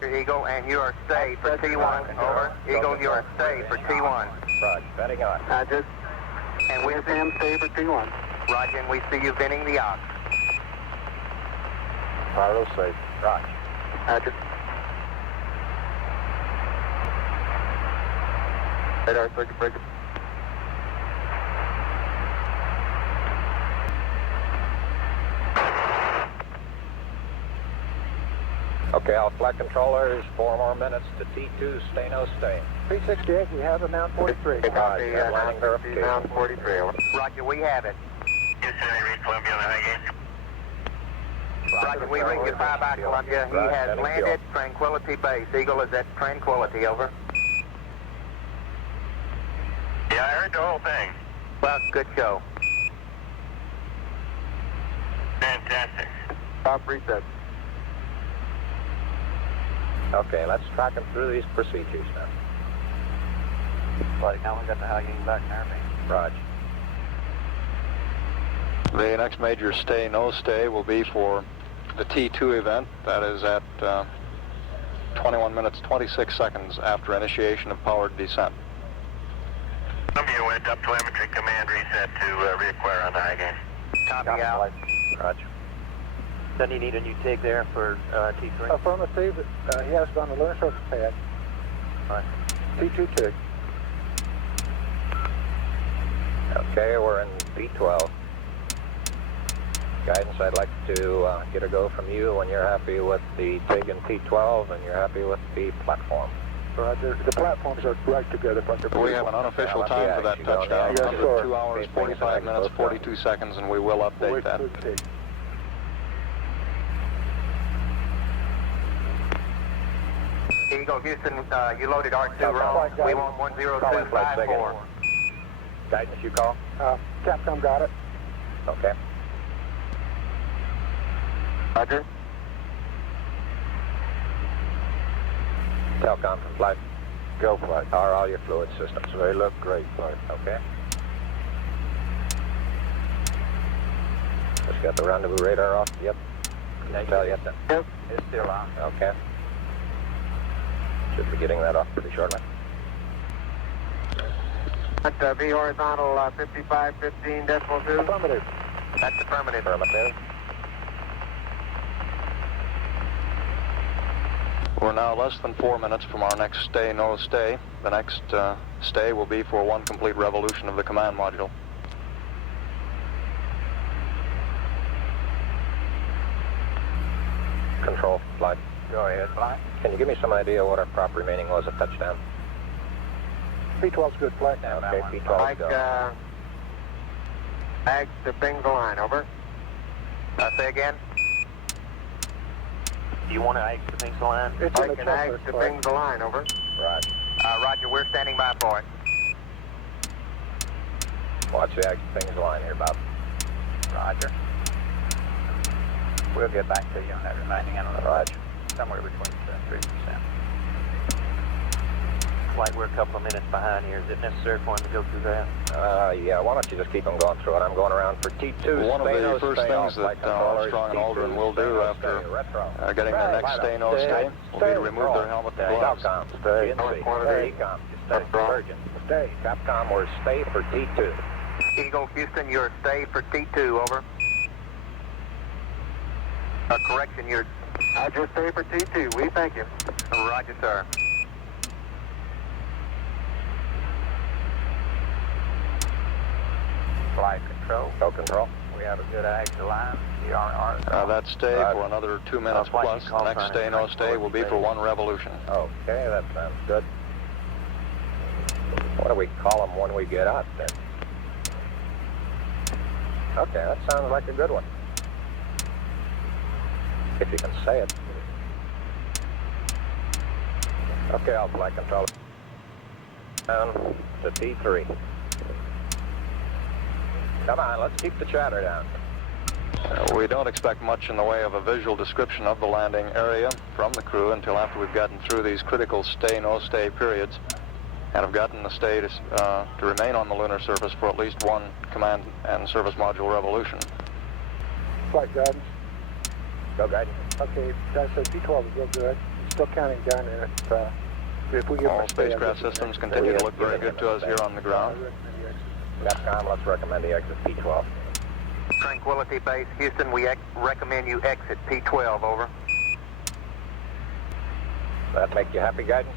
Roger, Eagle, and you are stay for T1. Over. Eagle, you are stay for T1. Roger, bending on. Roger. And we see him stay for T1. Roger, and we see you bending the ox. Pyro safe. Roger. Roger. Radar circuit breaker. Okay, all flight controllers, 4 more minutes to T2, stay no stay. 368, we have it now 43. Roger, landing verification. Now 43. Roger, we have it. Houston, I read Columbia on the high gauge. Roger, we ring you 5 by Columbia. He has landed Tranquility Base. Eagle is at Tranquility, over. Yeah, I heard the whole thing. Well, good show. Fantastic. Top reset. Okay, let's track them through these procedures now. Flight account, we got the high gain back and everything. Roger. The next major stay, no stay, will be for the T2 event. That is at 21 minutes 26 seconds after initiation of powered descent. Columbia went up telemetry command reset to reacquire on the high gauge. Copy out. Roger. Doesn't he need a new TIG there for T3? Affirmative, he has it on the lunar surface pad. Right. T2 TIG. Okay, we're in B12. Guidance, I'd like to get a go from you when you're happy with the TIG and T12 and you're happy with the platform. Roger. The platforms are right together. We have an unofficial time for that touchdown. Yes, sir. 2 hours, 45 minutes, 42 seconds, and we will update that. Eagle, Houston, you loaded R2 wrong. We want 10254. Guidance, you call? Capcom got it. Okay. Roger. Telcom from flight. Go flight. How are all your fluid systems? They look great, flight. Okay. Just got the rendezvous radar off. Yep. Can tell yet then? Yep. It's still on. Okay. Should be getting that off pretty shortly. At V horizontal 5515.2. Affirmative. That's affirmative. Affirmative. We're now less than 4 minutes from our next stay, no stay. The next stay will be for 1 complete revolution of the command module. Control, flight. Go ahead, flight. Can you give me some idea what our prop remaining was at touchdown? P12's good flight. Okay, P12 Mike, go. Ags to ping the line, over. Say again. Do you want to act the pink line? It's in Mike the and Ags checklist, to flight. ping the line, over. Roger. Roger, we're standing by for it. Watch the things line here, Bob. Roger. We'll get back to you on that remaining analysis. Roger. Somewhere between 3%. Flight, we're a couple of minutes behind here. Is it necessary for him to go through that? Yeah, why don't you just keep them going through it? I'm going around for T2. One of stay the no first stay things off, that Armstrong and Aldrin will do after getting their next stay, no stay will be to remove their helmet and gloves. Telcom, stay. Decom, stay. Virgin, stay. Capcom, we're stay for T2. Eagle, Houston, you're stay for T2, over. Correction, you're... I just stay for T2, we thank you. Roger, sir. Flight control. Go control. We have a good ag line. The RR. That stay for another 2 minutes plus. The next stay, no stay will be for 1 revolution. Okay, that sounds good. What do we call them when we get out then? Okay, that sounds like a good one. If you can say it. Okay, I'll flight control. Down to T3. Come on, let's keep the chatter down. We don't expect much in the way of a visual description of the landing area from the crew until after we've gotten through these critical stay, no stay periods and have gotten the stay to remain on the lunar surface for at least 1 command and service module revolution. Flight guidance. Go guidance. Okay, that's a P12 is real good. Still counting down there. If we give All spacecraft systems continue to look very good to us here on the ground. Capcom, let's recommend the exit P12. Tranquility Base, Houston, we recommend you exit P12, over. That make you happy, guidance?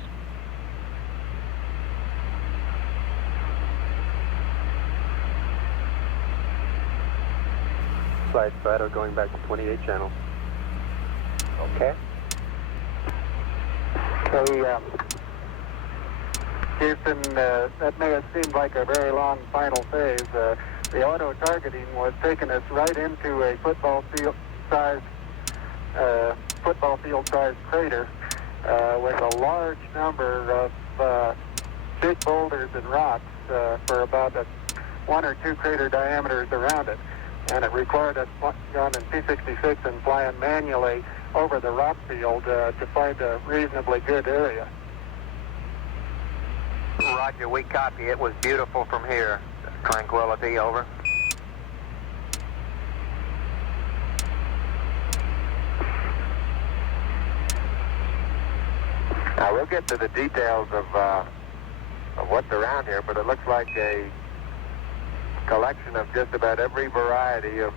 Flight Shadow going back to 28 channel. Okay. Hey, Houston, that may have seemed like a very long final phase. The auto-targeting was taking us right into a football field-sized crater with a large number of big boulders and rocks for about 1 or 2 crater diameters around it. And it required us going in P-66 and flying manually over the rock field to find a reasonably good area. Roger, we copy. It was beautiful from here. Tranquility, over. Now we'll get to the details of what's around here, but it looks like a collection of just about every variety of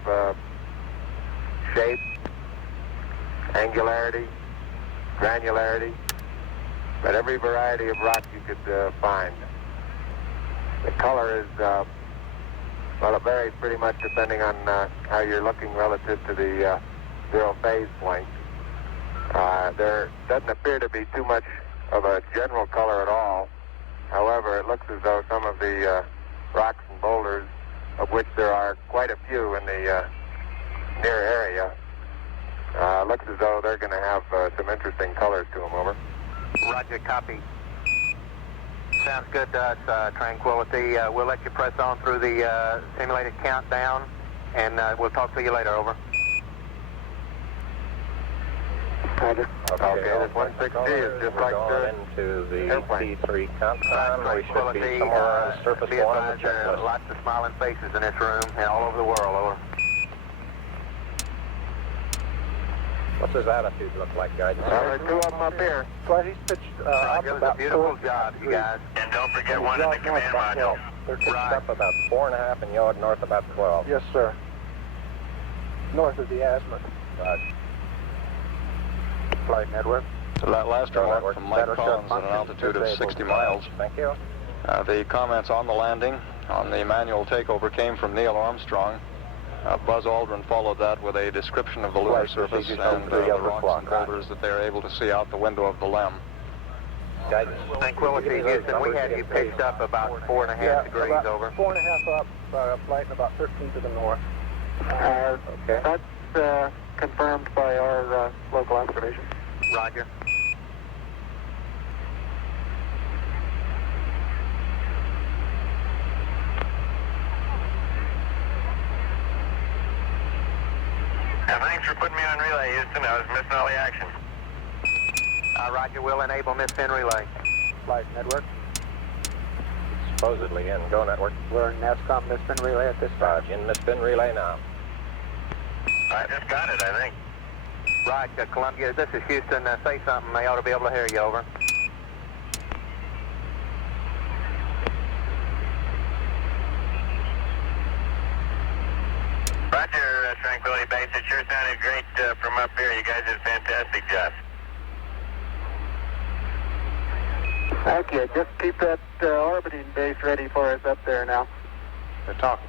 shape, angularity, granularity, but every variety of rock you could find. The color is, well, it varies pretty much depending on how you're looking relative to the zero phase point. There doesn't appear to be too much of a general color at all. However, it looks as though some of the rocks and boulders, of which there are quite a few in the near area, looks as though they're going to have some interesting colors to them, over. Roger, copy. Sounds good to us, Tranquility. We'll let you press on through the simulated countdown, and we'll talk to you later, over. Okay, this 160 is just like into the P3 countdown. We should be somewhere on surface be 1 on the advised, checklist. lots of smiling faces in this room and all over the world, over. What's his attitude look like, guys? There are 2 of them up here. Well, he's pitched Roger, it was a beautiful job, you guys. And don't forget one in the command module. They're pitched up about 4.5 and yard north about 12. Yes, sir. North of the azimuth. Flight network. So that last remark from Mike Collins at an altitude of 60 miles. Thank you. The comments on the landing, on the manual takeover, came from Neil Armstrong. Buzz Aldrin followed that with a description of the lunar surface and the rocks and boulders that they are able to see out the window of the LEM. Guidance. Tranquility, Houston, we had you pitched up about 4.5 degrees, about over. 4.5 up, flight and about 13 to the north. Okay. That's confirmed by our local observation. Roger. Thanks for putting me on relay, Houston. I was missing all the action. Roger, we'll enable Miss-Fin relay. Flight network. Supposedly in. Go network. We're in NASCOM Miss-Fin relay at this time. In Miss-Fin relay now. I just got it, I think. Right, Columbia, this is Houston. Say something. They ought to be able to hear you, over. Roger, Tranquility Base. It sure sounded great from up here. You guys did a fantastic job. Thank you. Just keep that orbiting base ready for us up there now. They're talking.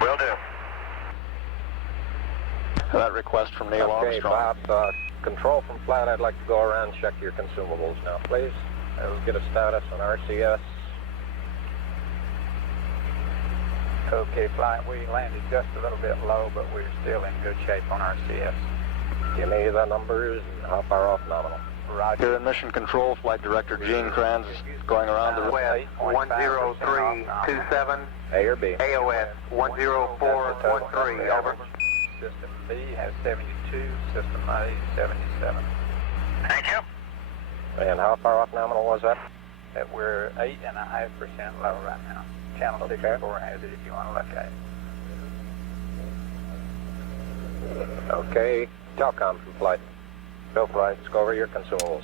Will do. That request from Neil Armstrong. Bob, control from flight, I'd like to go around and check your consumables now, please. Let's get a status on RCS. Okay, flight, we landed just a little bit low, but we're still in good shape on RCS. Give me the numbers and how far off nominal. Here in Mission Control, Flight Director Gene Kranz is going around the West 10327. A or B? AOS 10413, over. System B has 72, System A 77. Thank you. And how far off nominal was that? That we're 8.5% low right now. Channel 64 has it if you want to look at it. Okay, Telcom from flight. Go, Flight. Let's go over your consumables.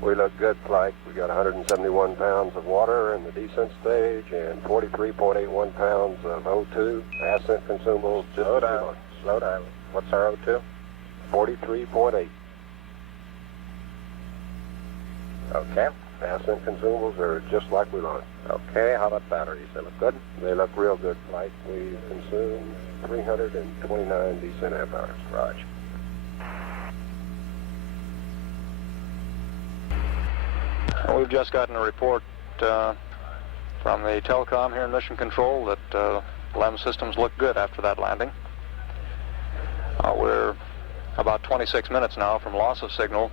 We look good, Flight. We got 171 pounds of water in the descent stage and 43.81 pounds of O2. Ascent consumables. Slow down. Slow down. What's our O2? 43.8. Okay. Ascent consumables are just like we like. Okay, how about batteries? They look good? They look real good, Flight. We consume 329 descent amp hours. Roger. We've just gotten a report from the telecom here in Mission Control that LEM systems look good after that landing. We're about 26 minutes now from loss of signal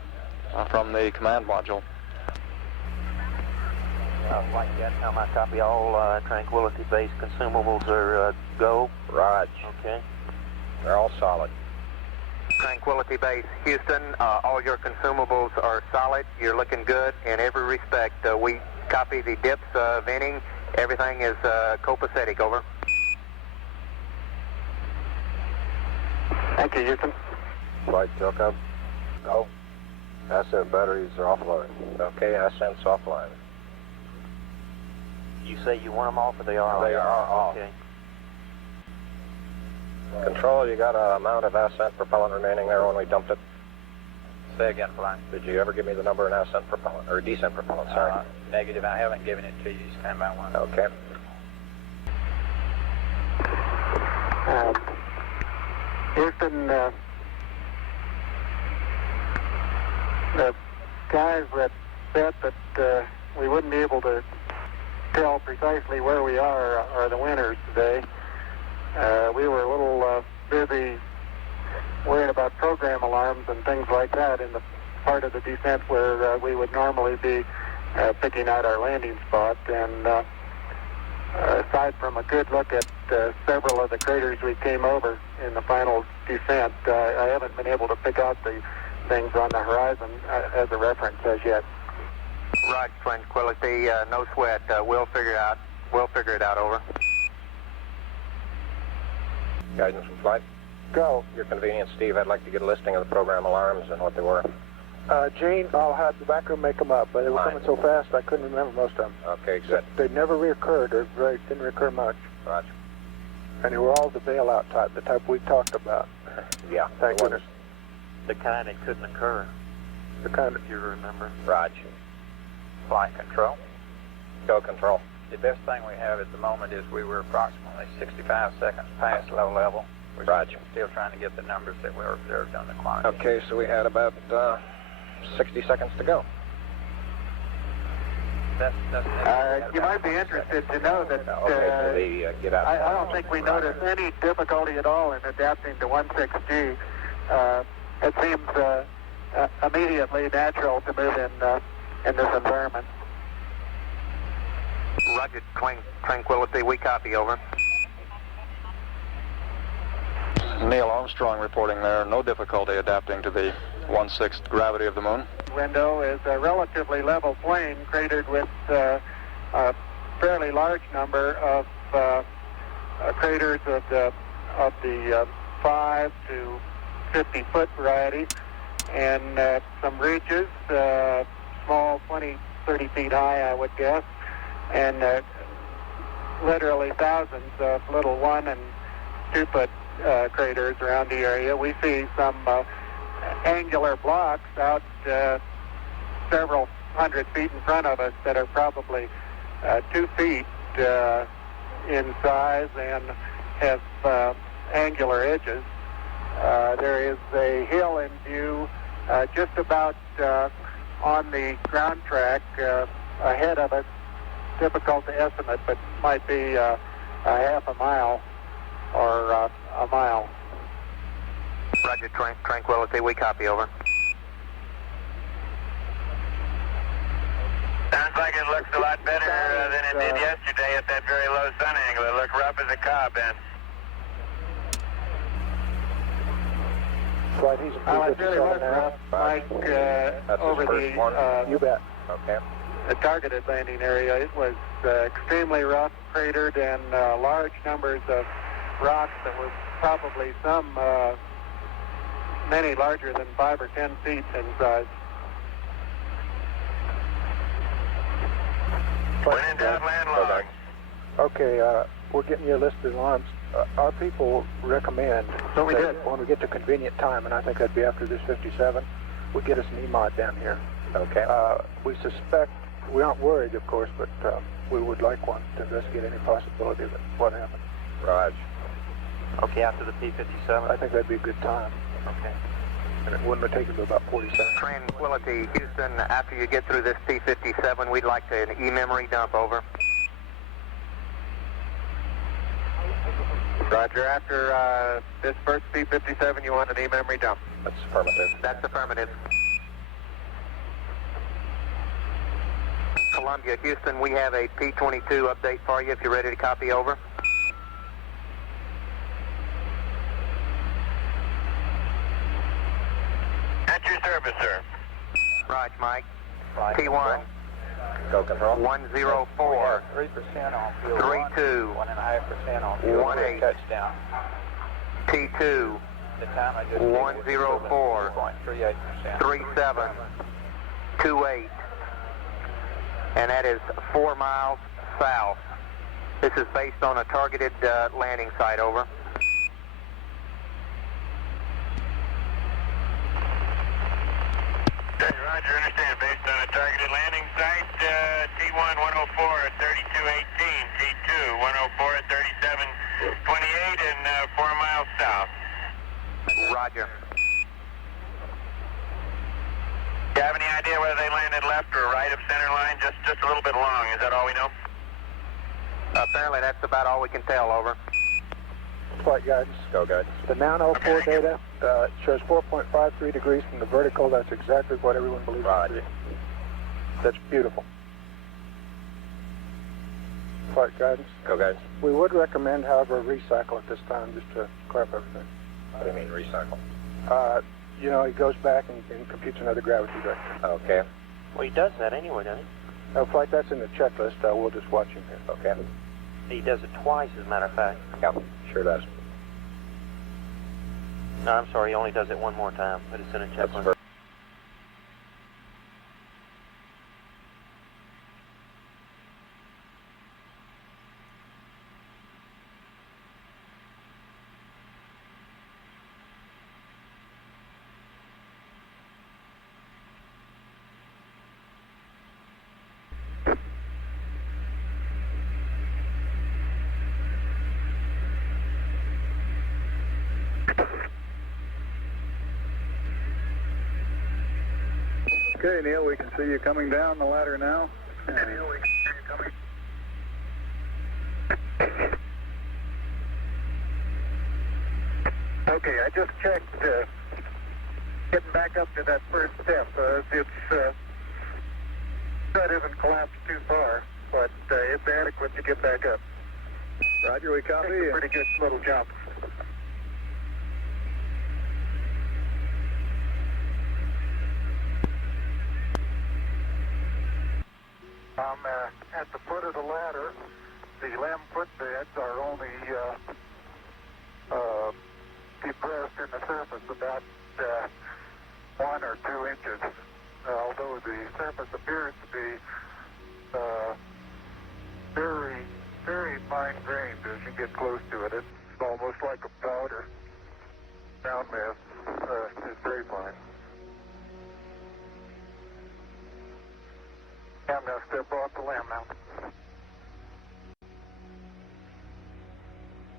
from the command module. Like that, time I copy all Tranquility Base consumables are go. Raj. Okay. They're all solid. Tranquility Base, Houston, all your consumables are solid. You're looking good in every respect. We copy the dips, venting. Everything is copacetic, over. Thank you, Houston. Flight telecom. Go. Ascent batteries are offline. Okay, ascent's offline. You say you want them off, or they are? They are off. Okay. Control, you got an amount of ascent propellant remaining there when we dumped it? Say again, Flight. Did you ever give me the number in ascent propellant, or descent propellant, sorry? Negative. I haven't given it to you. Stand by one. Okay. Houston, the guys that said that we wouldn't be able to tell precisely where we are the winners today. We were a little busy worried about program alarms and things like that in the part of the descent where we would normally be picking out our landing spot. And aside from a good look at several of the craters we came over in the final descent, I haven't been able to pick out the things on the horizon as a reference as yet. Roger, Tranquility, no sweat. We'll figure it out, over. Guidance from Flight. Go. Your convenience, Steve, I'd like to get a listing of the program alarms and what they were. Gene, I'll have the back room make them up, but they were Fine. coming so fast I couldn't remember most of them. Okay, good. They never reoccurred, or didn't recur much. Roger. And they were all the bailout type, the type we talked about. Yeah, Thank the goodness. The kind that couldn't occur, The kind of, if you remember. Roger. Flight control. Go, Control. The best thing we have at the moment is we were approximately 65 seconds past low level. We're Roger. still trying to get the numbers that were observed on the climb. Okay, so we had about 60 seconds to go. You might be interested to know that Okay, so the get out. I don't think we noticed any difficulty at all in adapting to 16G. It seems immediately natural to move in this environment. Roger, Tranquility, we copy, over. Neil Armstrong reporting there. No difficulty adapting to the 1/6 gravity of the moon. Window is a relatively level plain cratered with a fairly large number of craters of the 5 to 50 foot variety, and some ridges, small, 20, 30 feet high, I would guess, and literally thousands of little 1 and 2 foot craters around the area. We see some angular blocks out several hundred feet in front of us that are probably 2 feet in size and have angular edges. There is a hill in view just about on the ground track ahead of us. Difficult to estimate, but might be a half a mile or a mile. Roger, Tranquility, we copy, over. Sounds like it looks a lot better than it did yesterday at that very low sun angle. It looked rough as a cob then. Flight, he's a It really was rough, Mike, That's over his first the one. You bet. Okay. the targeted landing area. It was extremely rough, cratered, and large numbers of rocks that were probably some many larger than 5 or 10 feet in size. Wind out, land log. Okay, we're getting you a list of alarms. Our people recommend So we that did. when we get to convenient time, and I think that'd be after this 57, we get us an EMOD down here. Okay. We suspect, we aren't worried, of course, but we would like one to investigate any possibility of what happened. Raj. Okay, after the P-57. I think that'd be a good time. Okay. And it wouldn't have taken to about 40 seconds. Tranquility, Houston, after you get through this P-57, we'd like an e-memory dump, over. Roger. After this first P-57, you want an e-memory dump? That's affirmative. That's affirmative. Columbia, Houston, we have a P-22 update for you if you're ready to copy, over. At your service, sir. Roger, Mike. Right. T1, Go control. 104, 3% on fuel 32, 1.5% on fuel 18. touchdown. T2, The time I just 104, 0.38%. 37, 28, and that is 4 miles south. This is based on a targeted landing site, over. Roger, understand. Based on a targeted landing site, T1 104 at 3218, T2 104 at 3728, and 4 miles south. Roger. Do you have any idea whether they landed left or right of center line? Just a little bit long. Is that all we know? Apparently that's about all we can tell, over. Flight guidance. Go, guys. The now 04 data shows 4.53 degrees from the vertical. That's exactly what everyone believes Right. to be. That's beautiful. Flight guidance. Go, guys. We would recommend, however, a recycle at this time just to clarify everything. What do you mean recycle? You know, he goes back and computes another gravity vector. Okay. Well, he does that anyway, doesn't he? Flight, that's in the checklist. We'll just watch him here. Okay. He does it twice, as a matter of fact. Yep. Sure does. No, I'm sorry, he only does it one more time, but it's in a That's checklist. Okay, Neil, we can see you coming down the ladder now. Neil, we can see you coming. Okay, I just checked getting back up to that first step. That isn't collapsed too far, but it's adequate to get back up. Roger, we copy. It's a pretty good little jump. I'm at the foot of the ladder. The LEM footbeds are only depressed in the surface about 1 or 2 inches, although the surface appears to be very, very fine-grained as you get close to it. It's almost like a powder. Ground mass is very fine. I'm going to step off the LEM now.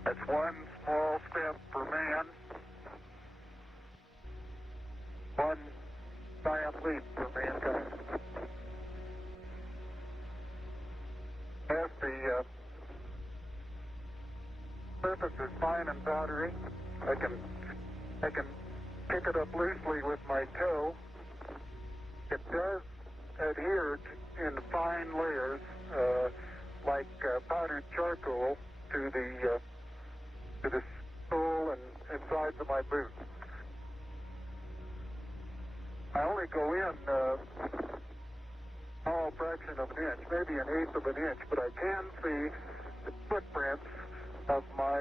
That's one small step for man, one giant leap for mankind. As the surface is fine and powdery, I can pick it up loosely with my toe. It does adhere in fine layers, like powdered charcoal, to the sole and sides of my boot. I only go in a small fraction of an inch, maybe an eighth of an inch, but I can see the footprints of my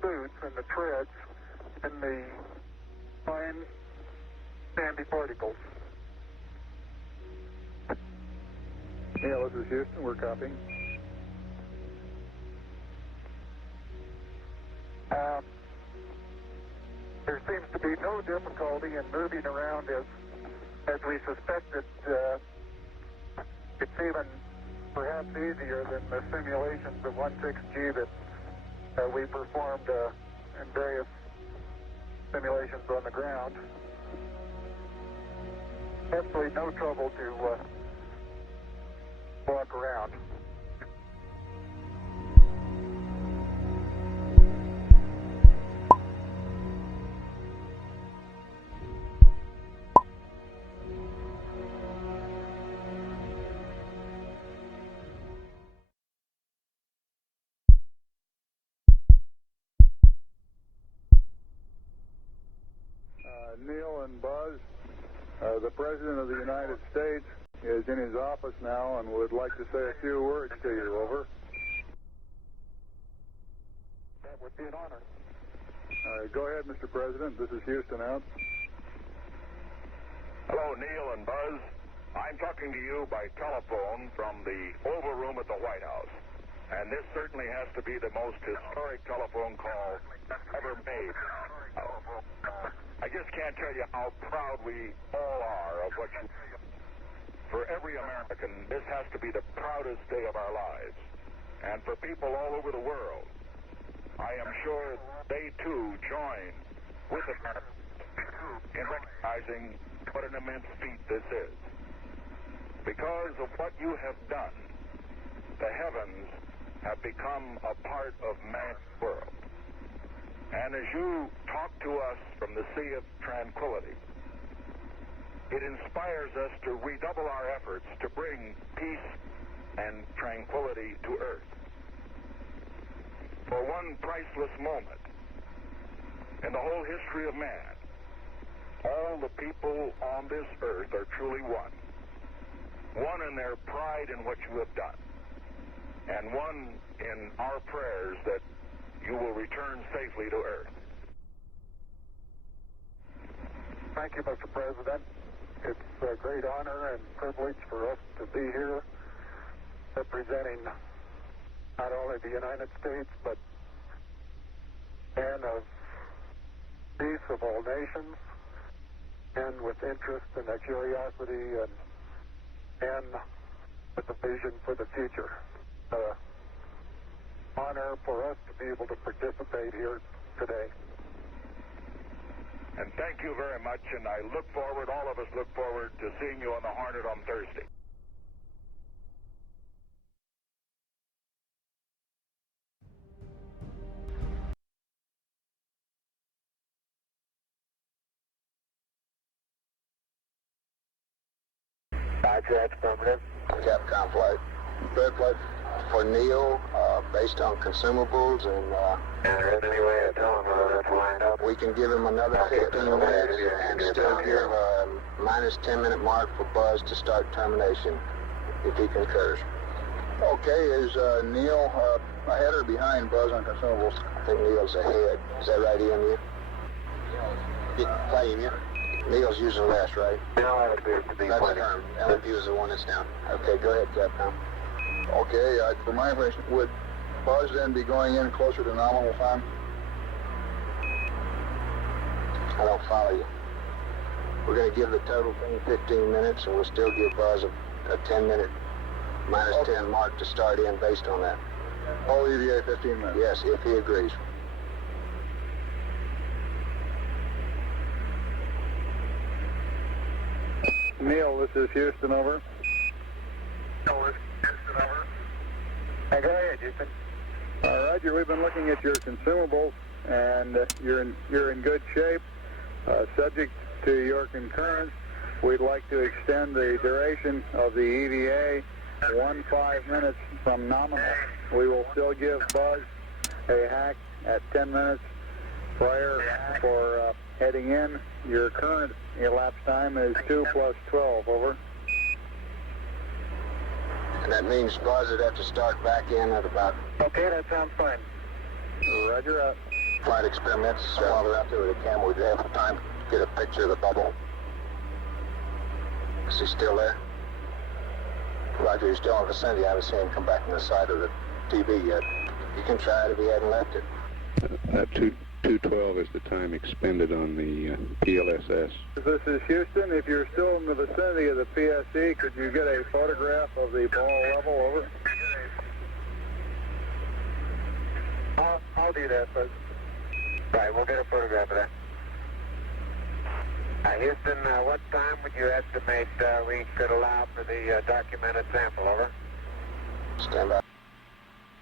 boots and the treads in the fine sandy particles. Yeah, this is Houston. We're copying. There seems to be no difficulty in moving around as we suspected. It's even perhaps easier than the simulations of 16G that we performed in various simulations on the ground. Absolutely no trouble to walk around. Neil and Buzz, the President of the United States is in his office now and would like to say a few words to you. Over. That would be an honor. Go ahead, Mr. President. This is Houston out. Hello, Neil and Buzz. I'm talking to you by telephone from the Oval Room at the White House. And this certainly has to be the most historic telephone call ever made. I just can't tell you how proud we all are of what you do. For every American, this has to be the proudest day of our lives. And for people all over the world, I am sure they too join with America in recognizing what an immense feat this is. Because of what you have done, the heavens have become a part of man's world. And as you talk to us from the Sea of Tranquility, it inspires us to redouble our efforts to bring peace and tranquility to Earth. For one priceless moment in the whole history of man, all the people on this Earth are truly one. One in their pride in what you have done, and one in our prayers that you will return safely to Earth. Thank you, Mr. President. It's a great honor and privilege for us to be here representing not only the United States, but men of peace of all nations, and with interest and a curiosity and with a vision for the future. Honor for us to be able to participate here today. And thank you very much, and I look forward, all of us look forward to seeing you on the Hornet on Thursday. That's permanent. Capcom flight. Third flight for Neil, based on consumables and any way of telling whether that's lined up. We can give him another 15 minutes and still give a minus 10-minute mark for Buzz to start termination, if he concurs. Okay, is Neil ahead or behind Buzz on consumables? I think Neil's ahead. Is that right, EMU? Play EMU. Neil's using less, right? No, that appears to be that's the term. LMU is the one that's down. Okay, go ahead, Capcom. Okay, for my information, would Buzz then be going in closer to nominal time? I don't follow you. We're going to give the total thing 15 minutes, and we'll still give Buzz a 10-minute minus 10 mark to start in based on that. All EVA 15 minutes? Yes, if he agrees. Neil, this is Houston, over. Houston, over. Hey, go ahead, Houston. Roger, we've been looking at your consumables, and you're in good shape. Subject to your concurrence, we'd like to extend the duration of the EVA 15 minutes from nominal. We will still give Buzz a hack at 10 minutes prior for heading in. Your current elapsed time is 2 plus 12, over. And that means Buzz would have to start back in at about... Okay, that sounds fine. Roger up. Flight experiments while they're out there with the camera. Would you have time get a picture of the bubble. Is he still there? Roger, he's still in the vicinity. I haven't seen him come back from the side of the TV yet. You can try it if he hadn't left it. That 212 is the time expended on the PLSS. This is Houston. If you're still in the vicinity of the PSE, could you get a photograph of the ball level? Over. I'll do that, but... Right, we'll get a photograph of that. Houston, what time would you estimate we could allow for the documented sample? Over. Stand by.